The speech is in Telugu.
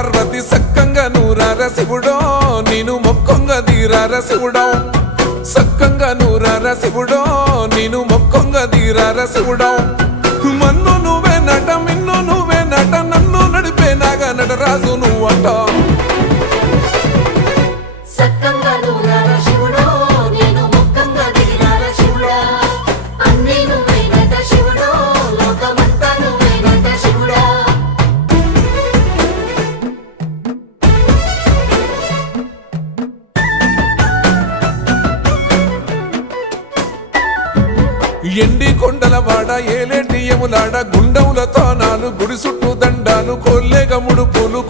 పార్వతి సక్కంగా నూరార శివుడో నేను మొక్కంగా తీరార శివుడో సక్కంగా నూరార శివుడో నేను మొక్కంగా తీరార శివుడో మన్ను నువ్వే నట మిన్ను నువ్వే నట నన్ను నడిపే నాగా నటరాజు నువ్వంట ఎండి కొండల వాడ ఏలేటి యములాడ గుండములతో నాలు గుడి చుట్టూ దండాలు కోల్లేగ ముడుపులు